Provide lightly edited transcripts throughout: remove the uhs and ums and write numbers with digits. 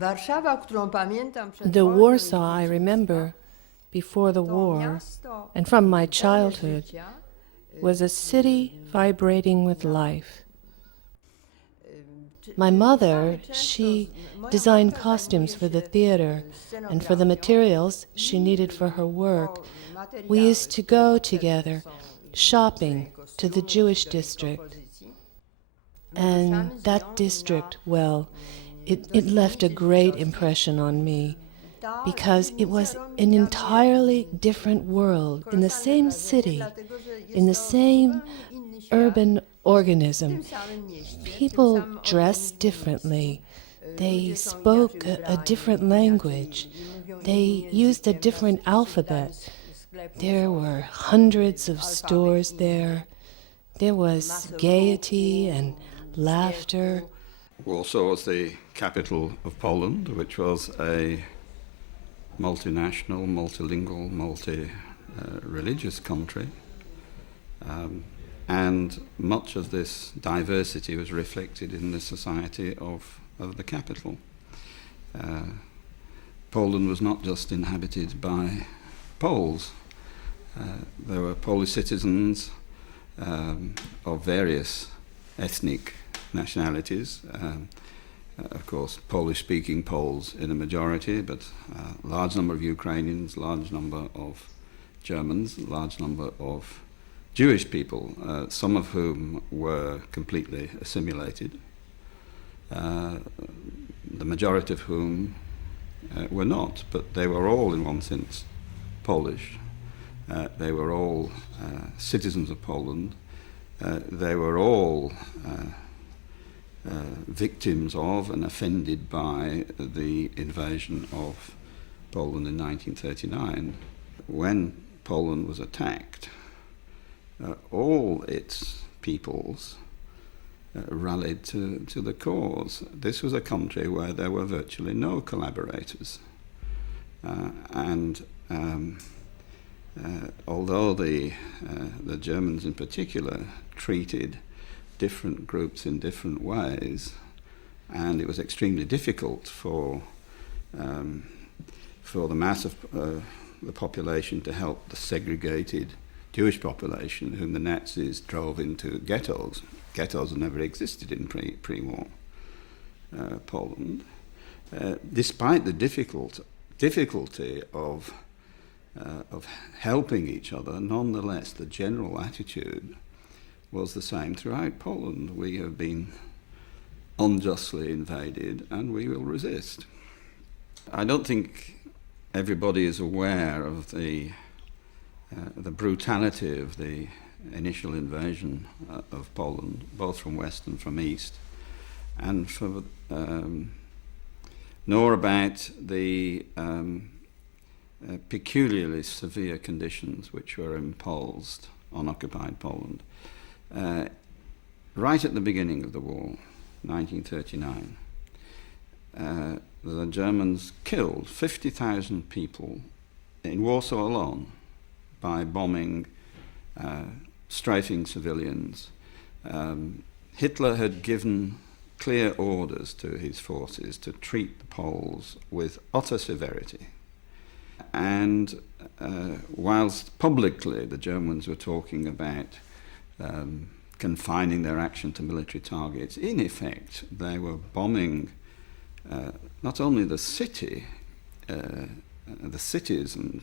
The Warsaw I remember before the war and from my childhood was a city vibrating with life. My mother, she designed costumes for the theater, and for the materials she needed for her work, we used to go together shopping to the Jewish district. And that district, well, it left a great impression on me because it was an entirely different world in the same city, in the same urban organism. People dressed differently. They spoke a different language. They used a different alphabet. There were hundreds of stores there. There was gaiety and laughter. Warsaw was the capital of Poland, which was a multinational, multilingual, multi-religious country. And much of this diversity was reflected in the society of the capital. Poland was not just inhabited by Poles. There were Polish citizens of various ethnic nationalities. Of course, Polish-speaking Poles in a majority, but a large number of Ukrainians, large number of Germans, large number of Jewish people, some of whom were completely assimilated, the majority of whom were not, but they were all, in one sense, Polish. They were all citizens of Poland. They were all victims of and offended by the invasion of Poland in 1939. When Poland was attacked, all its peoples rallied to the cause. This was a country where there were virtually no collaborators. Although the Germans in particular treated different groups in different ways, and it was extremely difficult for the mass of the population to help the segregated Jewish population whom the Nazis drove into ghettos. Ghettos had never existed in pre-war Poland. Despite the difficulty of helping each other, nonetheless, the general attitude was the same throughout Poland. We have been unjustly invaded, and we will resist. I don't think everybody is aware of the brutality of the initial invasion of Poland, both from west and from east, and nor about the peculiarly severe conditions which were imposed on occupied Poland. Right at the beginning of the war, 1939, the Germans killed 50,000 people in Warsaw alone by bombing, strafing civilians. Hitler had given clear orders to his forces to treat the Poles with utter severity. And whilst publicly the Germans were talking about confining their action to military targets, in effect they were bombing not only the cities and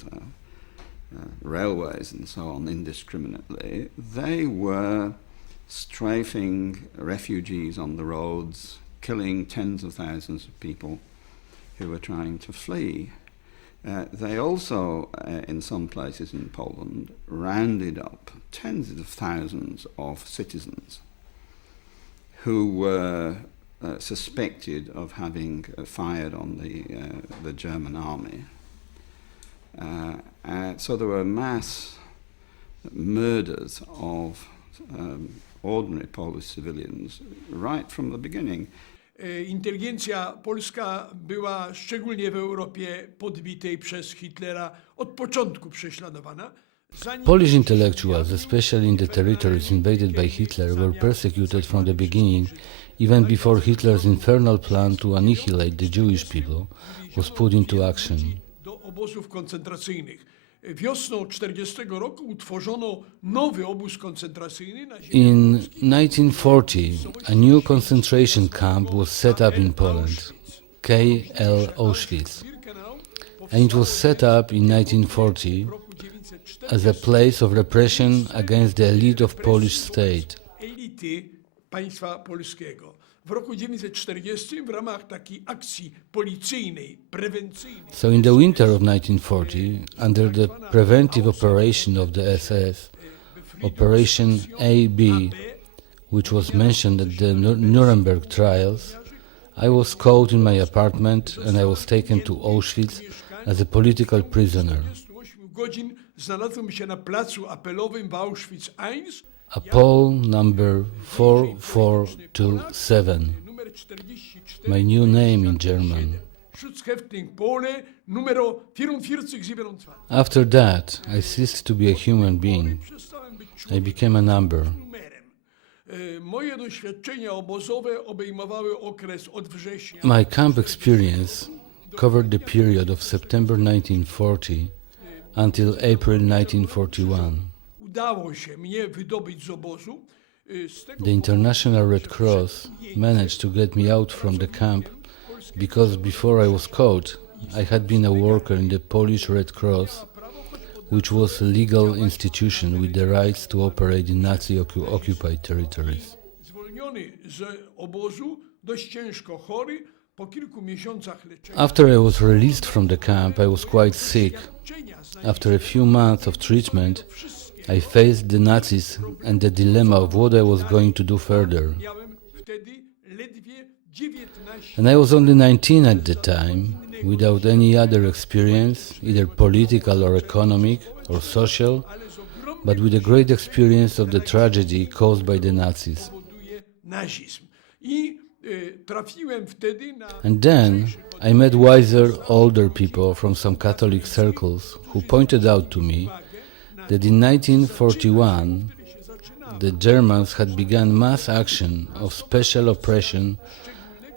railways and so on indiscriminately, they were strafing refugees on the roads, killing tens of thousands of people who were trying to flee. They also, in some places in Poland, rounded up tens of thousands of citizens who were suspected of having fired on the German army. So there were mass murders of ordinary Polish civilians right from the beginning. Inteligencja polska była szczególnie w Europie podbitej przez Hitlera od początku prześladowana. Polish intellectuals, especially in the territories invaded by Hitler, were persecuted from the beginning, even before Hitler's infernal plan to annihilate the Jewish people was put into action. Do obozów koncentracyjnych. Wiosną 40 roku utworzono nowy obóz koncentracyjny na ziemi In 1940, a new concentration camp was set up in Poland, KL Auschwitz, and it was set up in 1940 as a place of repression against the elite of Polish state. elity państwa polskiego. W roku 1940 w ramach takiej akcji policyjnej, prewencyjnej So in the winter of 1940, under the preventive operation of the SS, Operation AB, which was mentioned at the Nuremberg trials, I was caught in my apartment and I was taken to Auschwitz as a political prisoner. 48 godzin znalazłem się na placu apelowym w Auschwitz-1. A Pole number 4427, Numer 44. my new name in German. Schutzhäftling Pole, numero 4427. After that, I ceased to be a human being. Przestałem być I człowiekiem became a number. numerem. Moje doświadczenia obozowe obejmowały okres od września My camp experience covered the period of September 1940 until April 1941. udało się mnie wydobyć z obozu. Z tego The International Red Cross managed to get me out from the camp because before I was caught, I had been a worker in the Polish Red Cross, which was a legal institution with the rights to operate in Nazi-occupied territories. zwolniony z obozu, dość ciężko chory, po kilku miesiącach leczenia. After I was released from the camp, I was quite sick. After a few months of treatment, I faced the Nazis and the dilemma of what I was going to do further. Miałem wtedy ledwie 19 And I was only 19 at the time, without any other experience, either political or economic or social, ale z ogromnym but with a great experience of the tragedy caused by the Nazis. powoduje nazizm. I trafiłem wtedy na And then I met wiser, older people from some Catholic circles who pointed out to me that in 1941 the Germans had begun mass action of special oppression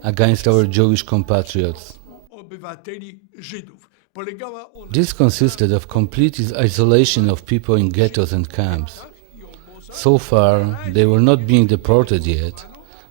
against our Jewish compatriots. obywateli Żydów. Polegała ona This consisted of complete isolation of people in ghettos and camps. So far, they were not being deported yet,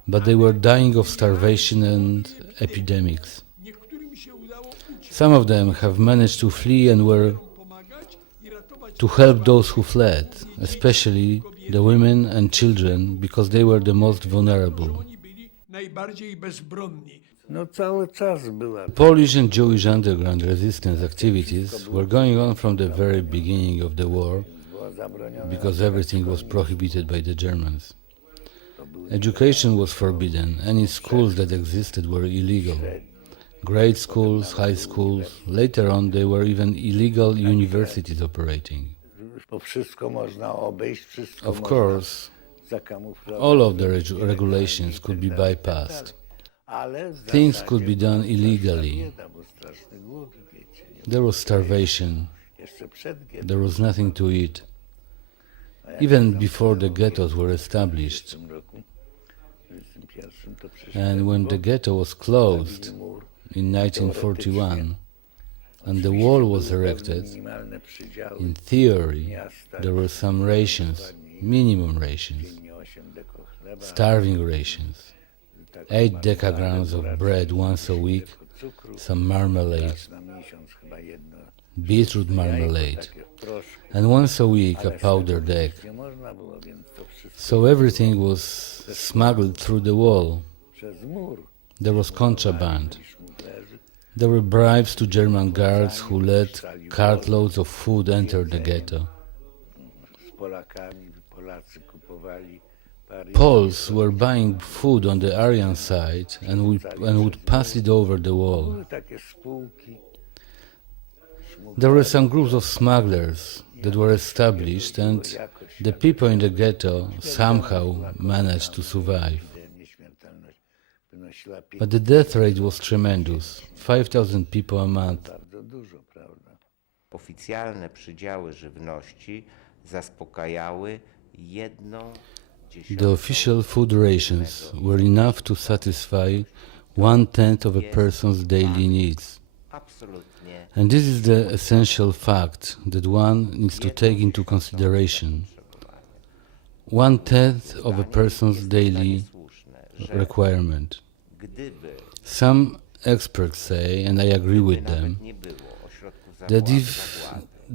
but they were dying of starvation and epidemics. niektórym się udało uciec, Some of them have managed to flee and were pomagać i ratować to help those who fled, especially the women and children, because they were the most vulnerable. oni byli najbardziej bezbronni. No cały czas była. Polish and Jewish underground resistance activities were going on from the very beginning of the war Była zabroniona. because everything was prohibited by the Germans. Education was forbidden. Any schools that existed were illegal. Grade schools, high schools, later on there were even illegal universities operating. Bo wszystko można obejść, wszystko Of można course, zakamuflować. all of the regulations could be bypassed. Ale w Things zasadzie could be done była illegally. bieda, bo straszny głód, wiecie, nie? There was starvation. Jeszcze przed gettem. There was nothing to eat. Even before the ghettos were established. W tym roku, w 21, to przecież And when the ghetto was closed mur, in 1941 and the wall was erected, minimalne przydziały, in theory there were some rations, minimum rations, nie 8 deko chleba, starving rations, 8 decagrams of bread once a week, cukru, some marmalade, na miesiąc chyba jedno, beetroot marmalade, takie w proszku. and once a week a powdered egg. Nie można było, więc to wszystko So everything was smuggled through the wall. przez mur. There was contraband. Szmuglerzy There were bribes to German guards who let cartloads of food enter the ghetto. z Polakami, Polacy kupowali pary. Poles were buying food on the Aryan side and would pass it over the wall. Były takie spółki. There were some groups of smugglers that were established, and the people in the ghetto somehow managed to survive. Nieśmiertelność wynosiła But the death rate was tremendous, 5,000 people a month. bardzo dużo, prawda? Oficjalne przydziały żywności zaspokajały The official food rations were enough to satisfy 1/10 of a person's daily needs. absolutnie And this is the essential fact that one needs to take into consideration. 1/10 of a person's daily requirement. gdyby Some experts say, and I agree with them, nie było ośrodków that if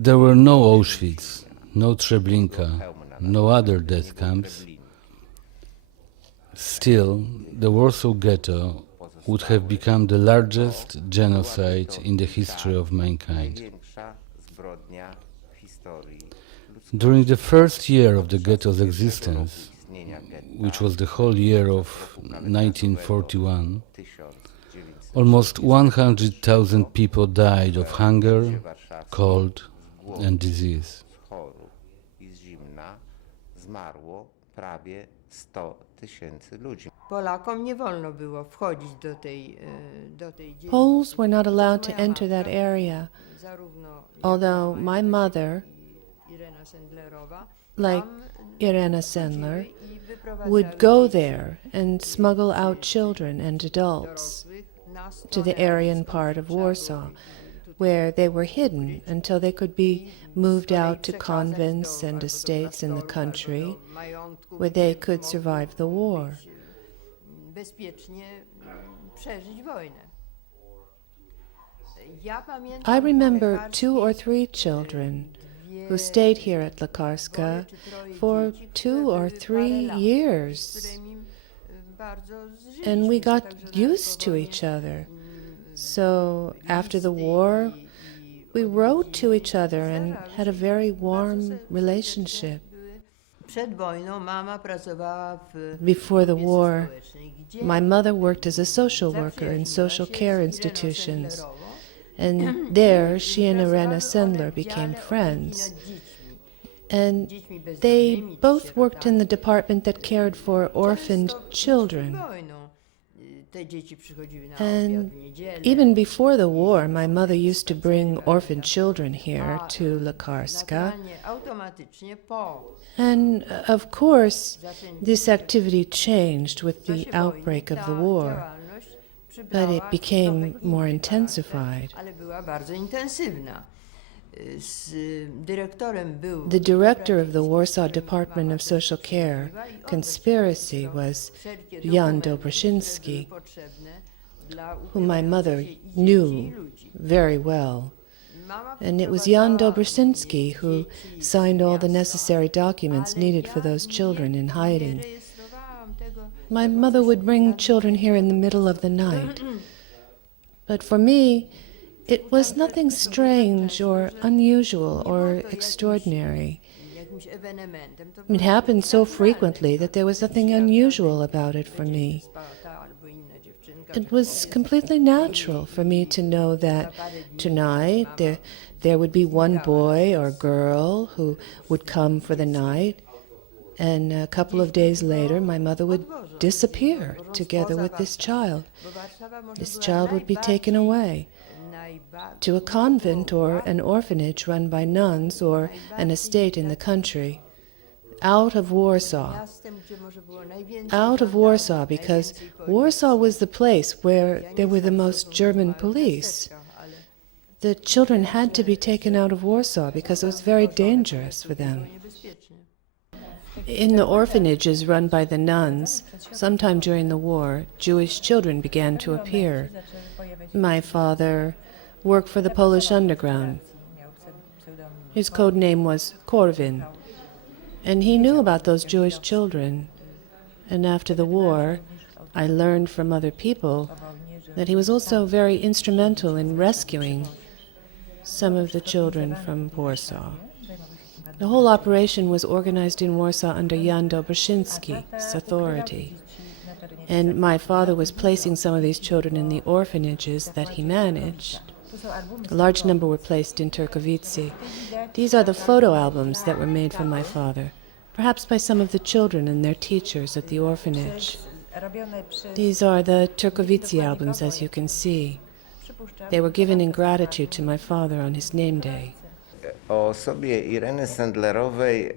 there were no Auschwitz, no Treblinka, no other death camps, still the Warsaw Ghetto would have become the largest genocide in the history of mankind. największa zbrodnia w historii During the first year of the ghetto's existence, istnienia getta, which was the whole year of 1941, 1900 almost 100,000 people died of hunger, cold, and disease. z chorób i z zimna zmarło prawie 100 000 ludzi. Polakom nie wolno było wchodzić do tej dzielnicy. Poles were not allowed to enter that area, Zarówno although my mother, Irena Sendlerowa, like tam Irena Sendler, i wyprowadzali would go there and smuggle out children and adults dorosłych na to the stronę Aryan part of Warsaw, where they were hidden until they could be moved out to convents and estates in the country, where they could survive the war. bezpiecznie przeżyć wojnę. Ja I pamiętam remember po 2 or 3 children who stayed here at Lekarska for 2 or 3 years, and we got used to each other. So after the war, we wrote to each other and had a very warm relationship. Przed wojną mama pracowała w Before the war, społecznej, gdzie my mother worked as a social worker in social care institutions, and there she and Irena Sendler became friends. And they both worked in the department that cared for orphaned children. te dzieci przychodziły na And obiad w niedzielę. even before the war, my mother used to bring orphaned children here to Lekarska. Naturalnie, automatycznie po And of course, this activity changed with the outbreak of the war, but it became more intensified. ale była bardzo intensywna. Z dyrektorem był The director of the Warsaw Department of Social Care Conspiracy was wszelkie Jan dokumenty, Dobroszyński, które były potrzebne dla whom my mother ukrywania się knew dzieci i ludzi. very well. Mama And it was Jan wprowadzała Dobroszyński who dzieci z signed all the miasta, necessary documents ale needed ja for those children in nie hiding. rejestrowałam tego, My mother would bring children here in the middle of the night. But for me, it was nothing strange or unusual or extraordinary. jakimś ewenementem. To It było happened so naturalne. frequently that there was nothing unusual about it for me. Spała ta albo inna dziewczynka, It was completely natural for me to know that tonight there would be one boy or girl who would come for the night, and a couple of days later my mother would disappear together with this child. bo Warszawa może This była child would be taken away to a convent or an orphanage run by nuns or an estate in the country, out of Warsaw. miastem, gdzie może było najwięcej Out of żądań, Warsaw, because najwięcej policji. Warsaw was the place where Ja nie there were the znam most tego German dokładnie, police. setka, ale The children had to be taken out of Warsaw because it was very dangerous for them. było niebezpiecznie. In the orphanages run by the nuns, sometime during the war, Jewish children began to appear. My father worked for the Polish underground. His code name was Korwin, and he knew about those Jewish children. And after the war, I learned from other people that he was also very instrumental in rescuing some of the children from Warsaw. The whole operation was organized in Warsaw under Jan Dobroszyński's authority. And my father was placing some of these children in the orphanages that he managed. A large number were placed in Turkowice. These are the photo albums that were made for my father, perhaps by some of the children and their teachers at the orphanage. These are the Turkowice albums, as you can see. They were given in gratitude to my father on his name day. O osobie Ireny Sendlerowej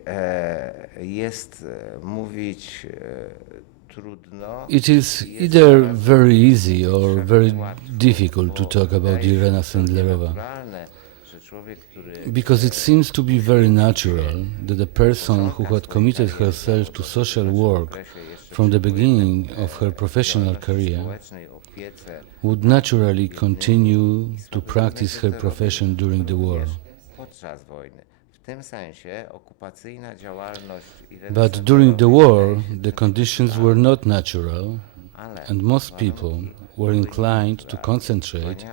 jest mówić trudno. It is either very easy or very difficult to talk about Irena Sendlerova, because it seems to be very natural that a person who had committed herself to social work from the beginning of her professional career would naturally continue to practice her profession during the war. But during the war, the conditions were not natural, and most people were inclined to concentrate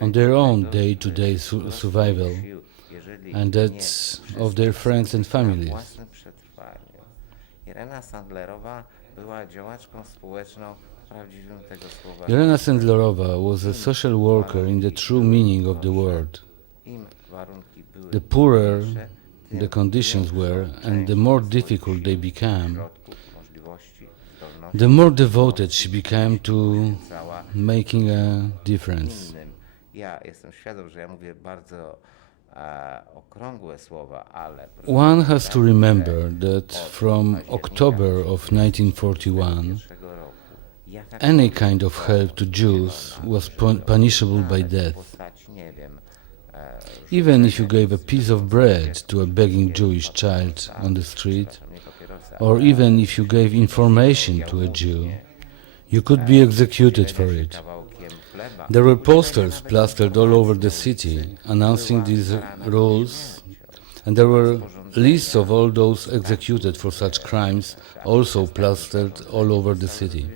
on their own day-to-day survival and that of their friends and families. Irena Sendlerova was a social worker in the true meaning of the word. The poorer the conditions were and the more difficult they became, the more devoted she became to making a difference. One has to remember that from October of 1941, any kind of help to Jews was punishable by death. Even if you gave a piece of bread to a begging Jewish child on the street, or even if you gave information to a Jew, you could be executed for it. There were posters plastered all over the city announcing these rules, and there were lists of all those executed for such crimes also plastered all over the city.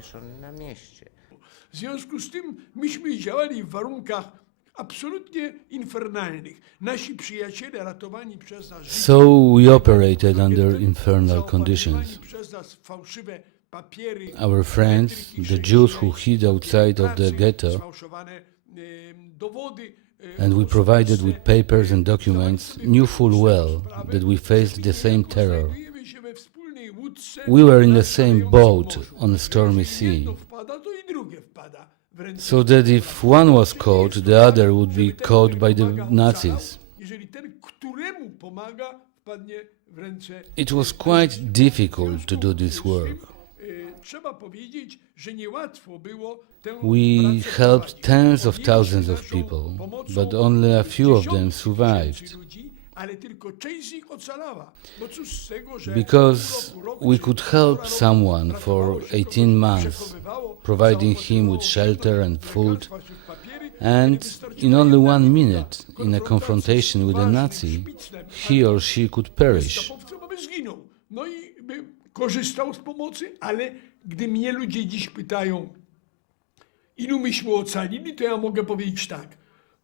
W związku z tym myśmy działali w warunkach absolutnie infernalnych. Nasi przyjaciele ratowani przez nas So we operated under infernal conditions. przez nas fałszywe papiery, Our friends, the Jews who hid outside of the ghetto, sfałszowane dowody, and we provided with papers and documents, knew full well that we faced the same terror. znajdujemy się we wspólnej łódce. We were in the same boat on a stormy sea, Jedno wpada, to i drugie wpada w ręce. so that if one was caught, the other would be caught by the Nazis. Jeżeli ten, któremu pomaga, wpadnie w ręce. It was quite difficult to do this work. Trzeba powiedzieć, że niełatwo było tę We pracę helped prowadzić. tens of Objęliśmy thousands of naszą people, pomocą but only a few of them dziesiątki survived. tysięcy ludzi, ale tylko część z nich ocalała. Bo cóż z tego, że Because pół roku we czy could półtora help roku someone for pracowało się, 18 months, przechowywało, providing him with zaopatrywało shelter and w food, lekarstwa czy w papiery, and wystarczyła in only jedna one minuta minute, in a konfrontacji confrontation z with a ważnym Nazi, szpiclem, he or she could perish. gestapowcem, aby zginął. No i by korzystał z pomocy, ale gdy mnie ludzie dziś pytają, ilu myśmy ocalili, to ja mogę powiedzieć tak.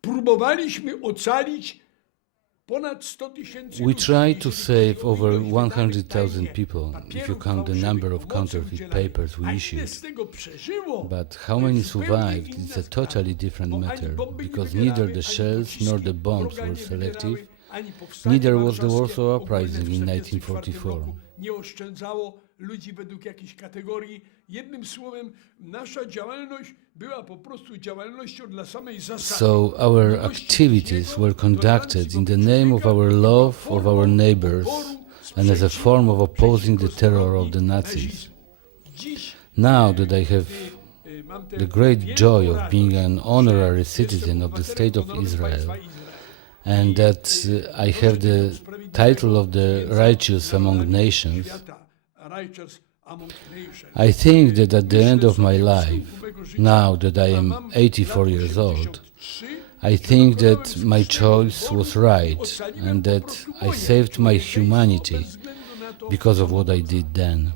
Próbowaliśmy ocalić ponad 100 tysięcy We ludzi. tried to Jeżeli save chodzi o over ilość wydanych 100,000 tajnie people, if you papierów count the number of fałszywych, counterfeit pomocy papers we udzielali. A ile issued. z tego przeżyło, But how to many jest zupełnie survived inna is a sprawa. totally different Bo ani matter, bomby nie because wybierały, neither the ani shells pociski nor the bombs wroga were nie selective, wybierały, ani powstanie neither was the warszawskie Warsaw ogólne Uprising w in 1944 1944. roku nie oszczędzało ludzi według jakiejś kategorii. Jednym słowem, nasza działalność była po prostu działalnością dla samej zasady. So our Miłości activities bliźniego, were conducted tolerancji in the wobec name of człowieka our i love of formą our neighbors oporu, and as a sprzeciwu form of opposing the przeciwko terror of the zbrodni Nazis. nazizmu. Dziś Now that I have mam tę the great wielką joy of radość, being an że honorary jestem citizen of the obywatelem State of honorowym Israel, państwa Izrael. and that I have the title of the righteous among nations, I think that at the end of my life, now that I am 84 years old, I think that my choice was right and that I saved my humanity because of what I did then.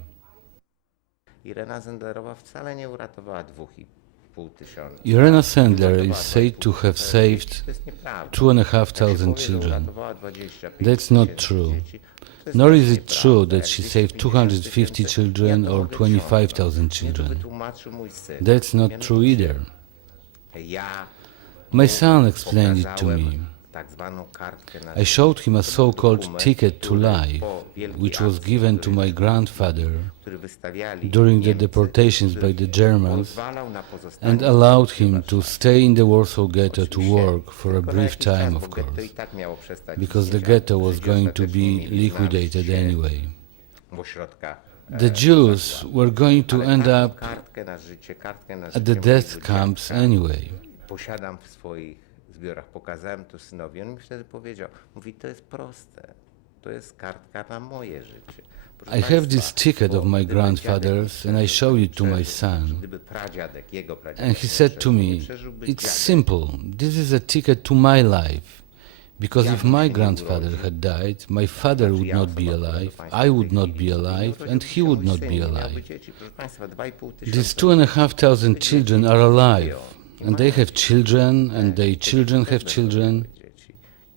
Irena Sendlerowa wcale nie uratowała 2,5 tysiąca. Irena Sendler is said to have saved To jest nieprawda. 2,500 children. Uratowała 25 That's not tysięcy true. dzieci. To jest Nor też is it nieprawda. true that Jak she jest saved 250 tysięcy, children ja to or mogę 25,000 ciągnąć. Mnie to children. wytłumaczył mój syn. That's not true either. Ja My son explained it to me. pokazałem tak zwaną kartkę na I showed him a so-called dokument, ticket to który life. po which was given to my grandfather który wystawiali during the Niemcy, deportations by the Germans pozwalał na pozostanie and allowed w him to Warszawie. stay in the Warsaw ghetto to Oczywiście work for a tylko na brief jakiś czas, time, bo of getto course, i tak miało przestać because the istnieć, a ghetto was Żydzi going to ostatecznie be mieli znaleźć liquidated się anyway. w ośrodkach The Jews were going to Ale end taką up kartkę na życie at mojego the death camps dziadka anyway. posiadam w swoich zbiorach. Pokazałem to synowi. On mi wtedy powiedział, mówi, to jest proste. To jest kartka na moje życie. Proszę I have państwa, this ticket of bo my gdyby grandfather's dziadek and I show it to my przeżył, son. gdyby pradziadek, jego pradziadek And he nie said to przeżył, me, nie przeżyłby it's dziadek. simple, this is a ticket to my life. Because Ja if bym się my nie grandfather urodził. had died, my father Znaczy, would ja not be osoba, która do alive, państwa I w would tej not chwili be mówi, nie alive, urodziłby and się he would mój not syn, be nie miałby alive. dzieci. Proszę państwa, 2,5 These tysiąca 2,500 children are alive, I and they mają have dzieci. children, and their Te children dzieci have też children. będą miały dzieci.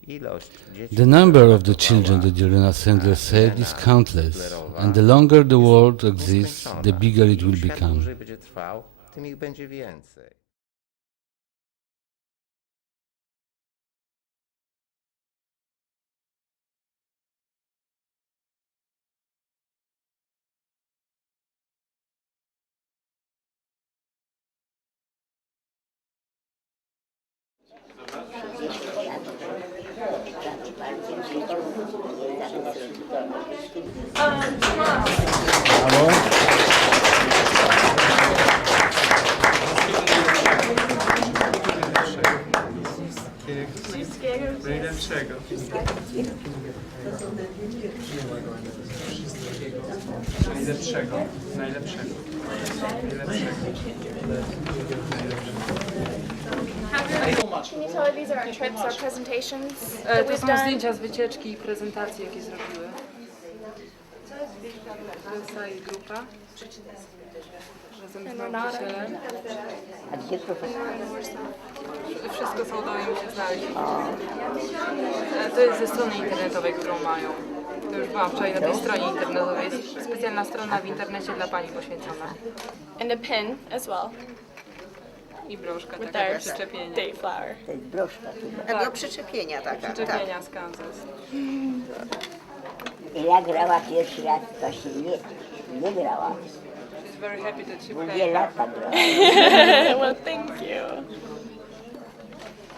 Ilość dzieci, The number które of the children that Irena Sendler Irena saved is countless, Sendlerowa and the longer the world exists, nieskończona. the bigger it I will świat become. dłużej będzie trwał, tym ich będzie więcej. Najlepszego. Najlepszego. Najlepszego. Can you tell her these are our trips, our presentations that To we've są done? zdjęcia z wycieczki i prezentacji, jakie zrobiły. Lisa i grupa. Razem z nauczycielem. Wszystko co udało im się znaleźć. To jest ze strony internetowej, którą mają. To już byłam wczoraj na tej stronie internetowej. Jest specjalna strona w internecie dla pani poświęcona. And a pin as well I broszka with taka do our przyczepienia. date flower. Do przyczepienia taka. Przyczepienia z Kansas. Ja grała pierwszy raz, to się nie grała. She's very happy that she Długie played. lata grała. Well, thank you.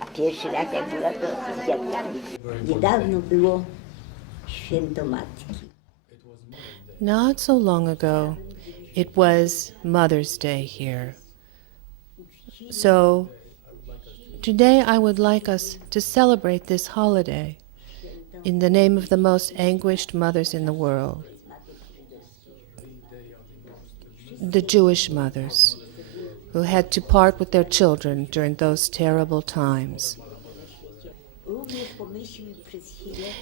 A pierwszy raz jak była to z dziadkami. Niedawno było święto matki. Not so long ago, it was Mother's Day here. So, today I would like us to celebrate this holiday in the name of the most anguished mothers in the world, the Jewish mothers who had to part with their children during those terrible times.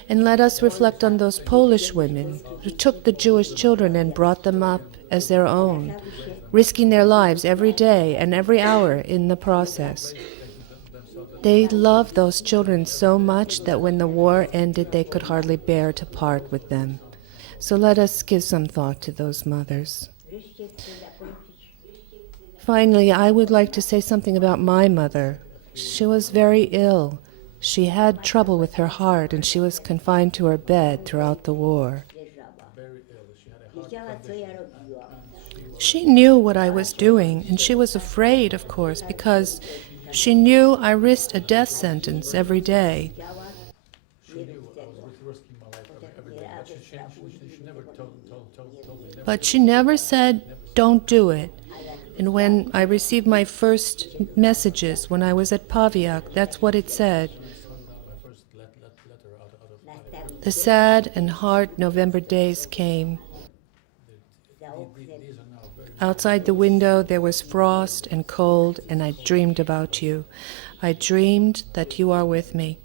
And let us reflect on those Polish women who took the Jewish children and brought them up as their own, risking their lives every day and every hour in the process. They loved those children so much that when the war ended, they could hardly bear to part with them. So let us give some thought to those mothers. Finally, I would like to say something about my mother. She was very ill. She had trouble with her heart, and she was confined to her bed throughout the war. She knew what I was doing, and she was afraid, of course, because she knew I risked a death sentence every day. But she never said, "Don't do it." And when I received my first messages when I was at Paviak, that's what it said. The sad and hard November days came. Outside the window there was frost and cold, and I dreamed about you. I dreamed that you are with me.